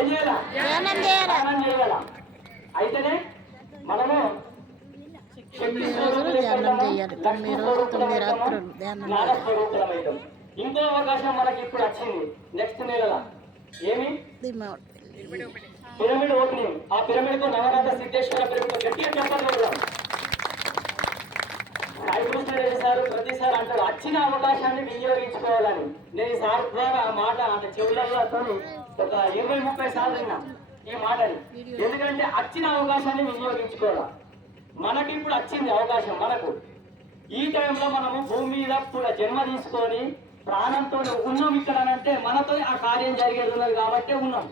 ఏం చేయాలా? ధ్యానం చేయాల. అయితేనే మనము శక్తి స్వరూపులమవుతాం. ఇంకో అవకాశం మనకి ఇప్పుడు వచ్చింది నెక్స్ట్ నెలలో. ఏమి? Pyramid opening. ఆ పిరమిడ్ కు నవనాథ సిద్ధేశ్వర పిరమిడ్ గట్టిగా చెప్పాలి. సాయికృష్ణారెడ్డి సార్ ప్రతిసారి అంటారు వచ్చిన అవకాశాన్ని వినియోగించుకోవాలని. నేను సార్ ద్వారా ఆ మాట అంటే చెవులలో ఒక 20-30 సార్లు విన్నా ఈ మాటని. ఎందుకంటే వచ్చిన అవకాశాన్ని వినియోగించుకోవాలి. మనకి ఇప్పుడు వచ్చింది అవకాశం. మనకు ఈ టైంలో మనము భూమి మీద కూడా జన్మ తీసుకొని ప్రాణంతో ఉన్నాం ఇక్కడ అంటే మనతో ఆ కార్యం జరిగేది ఉన్నది కాబట్టి ఉన్నాం.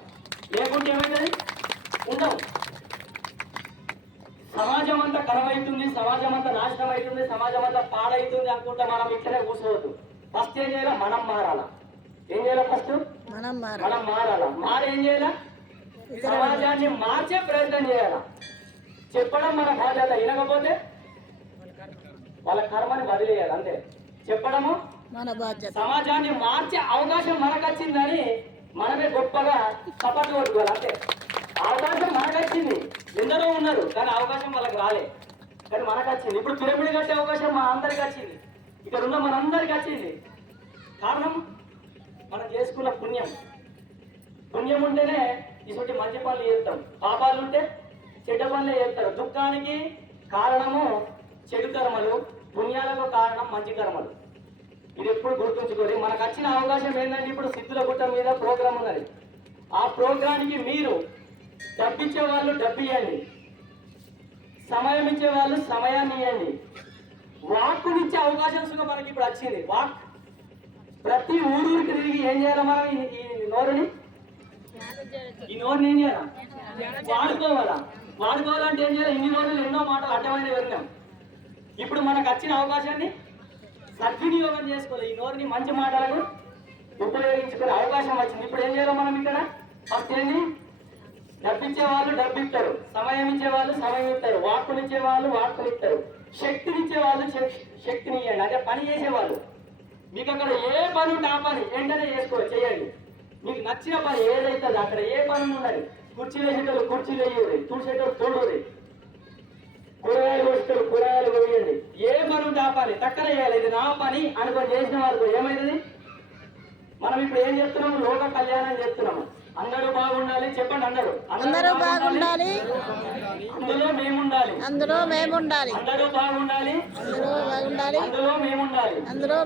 లేకుంటే ఏమైతుంది? ఉన్నాం. సమాజం అంతా కరవైతుంది, సమాజం అంతా నాశనం అవుతుంది, సమాజం అంతా పాడైతుంది అనుకుంటే మనం ఇక్కడే కూర్చోవద్దు. ఫస్ట్ ఏం చేయాలా? మనం మారాలా. ఏం చేయాలా? ఫస్ట్ మనం మారాలా. ఏం చేయాలా? సమాజాన్ని మార్చే ప్రయత్నం చేయాలా. చెప్పడం మన బాధ్యత. వినకపోతే వాళ్ళ కర్మని వదిలేయాలి అంతే. చెప్పడము మన బాధ్యత. సమాజాన్ని మార్చే అవకాశం మనకు వచ్చిందని మనమే గొప్పగా చప్పట్లు కొట్టుకోవాలి అంతే. అవకాశం మనకు వచ్చింది. ఎందరో ఉన్నారు కానీ అవకాశం వాళ్ళకి రాలే, కానీ మనకు వచ్చింది. ఇప్పుడు పిరమిడ్ కట్టే అవకాశం మన అందరికి వచ్చింది. ఇక్కడ ఉన్న మనందరికి వచ్చింది. కారణం మనం చేసుకున్న పుణ్యం. పుణ్యం ఉంటేనే ఇటువంటి మంచి పనులు చేస్తాం. పాపాలు ఉంటే చెడ్డ పనులే చేస్తారు. దుఃఖానికి కారణము చెడు కర్మలు, పుణ్యాలకు కారణం మంచి కర్మలు. ఇది ఎప్పుడు గుర్తుంచుకోండి. మనకు వచ్చిన అవకాశం ఏంటంటే ఇప్పుడు సిద్ధుల గుట్ట మీద ప్రోగ్రాం ఉన్నది. ఆ ప్రోగ్రానికి మీరు డబ్బిచ్చే వాళ్ళు డబ్బు ఇవ్వండి, సమయం ఇచ్చే వాళ్ళు సమయాన్ని ఇవ్వండి, వాక్కునిచ్చే అవకాశం సుగా మనకి ఇప్పుడు వచ్చింది. వాక్ ప్రతి ఊరికి తిరిగి ఏం చేయాలి? మనం ఈ నోరుని ఏం చేయాలా? వాడుకోవాలంటే ఏం చేయాలి? ఇన్ని రోజులు ఎన్నో మాటలు అడ్డమైన విన్నాం. ఇప్పుడు మనకు వచ్చిన అవకాశాన్ని సద్వినియోగం చేసుకోవాలి. ఈ నోరుని మంచి మాటలకు ఉపయోగించుకునే అవకాశం వచ్చింది. ఇప్పుడు ఏం చేయాలి మనం ఇక్కడ? ఫస్ట్ ఏంటి? డబ్బిచ్చే వాళ్ళు డబ్బు ఇస్తారు, సమయం ఇచ్చే వాళ్ళు సమయం ఇస్తారు, వాక్కునిచ్చే వాళ్ళు వాక్కులు ఇస్తారు, శక్తినిచ్చే వాళ్ళు శక్తిని ఇవ్వండి. అదే పని చేసేవాళ్ళు. మీకు అక్కడ ఏ పని ఉంటే ఆ పని వెంటనే చేయండి. మీకు నచ్చిన పని ఏదైతే అక్కడ ఏ పని ఉండాలి. కుర్చీలు వేసేటోళ్ళు కుర్చీలు వేయండి, తుడిసేటోళ్ళు తోడుది, కూరగాయలు కోసేటోళ్ళు కూరగాయలు కోయండి. ఏ పని ఉంటే ఆ పని టక్కన చేయాలి. ఇది నా పని అనుకొని చేసిన వాళ్ళకు ఏమైతుంది? మనం ఇప్పుడు ఏం చేస్తున్నాము? లోక కళ్యాణం చేస్తున్నాము. అందరూ బాగుండాలి. చెప్పండి. అందరూ బాగుండాలి. అందులో మేముండాలి. అందరూ బాగుండాలి. అందులో మేముండాలి. అందరూ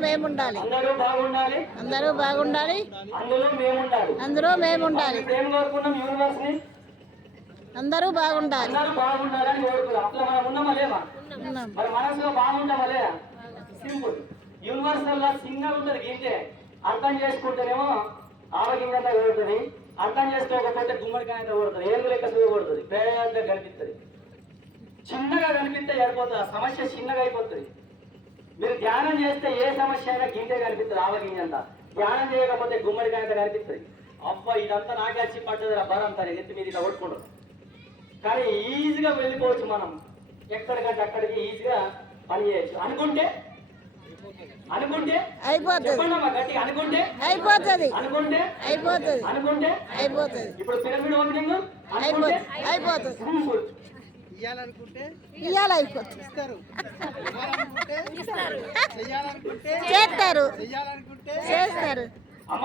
బాగుండాలి. అందులో మేముండాలి. ఏం కోరుకున్నాం? యూనివర్స్ ని అందరూ బాగుండాలి. బాగుండాలని కోరుకున్నాం. అట్లా మనం ఉన్నామా లేమా? మరి మనసులో బాగుంటామా లేదా? సింపుల్. యూనివర్సల్ లా సింగల్ ఉంటుంది. గింటే అర్థం చేసుకుంటేనేమో ఆరోగ్యంగా కొడుతుంది, అర్థం చేసుకోకపోతే గుమ్మడికాయ కొడుతుంది, ఏం లెక్క కొడుతుంది, పేద కనిపిస్తుంది. చిన్నగా కనిపిస్తే సరిపోతుంది. ఆ సమస్య చిన్నగా అయిపోతుంది. మీరు ధ్యానం చేస్తే ఏ సమస్య అయినా గింటే కనిపిస్తుంది, ఆవగింజంతా. ధ్యానం చేయకపోతే గుమ్మడికాయ కనిపిస్తుంది. అబ్బా ఇదంతా నాకే వచ్చి పట్టదు బరంతా ఎత్తి మీద ఇలా కొట్టుకుంటారు. కానీ ఈజీగా వెళ్ళిపోవచ్చు. మనం ఎక్కడికంటే అక్కడికి ఈజీగా పని చేయొచ్చు. అనుకుంటే అయిపోతుంది. ఇప్పుడు పిరమిడ్ ఓపెనింగ్ చేస్తారు.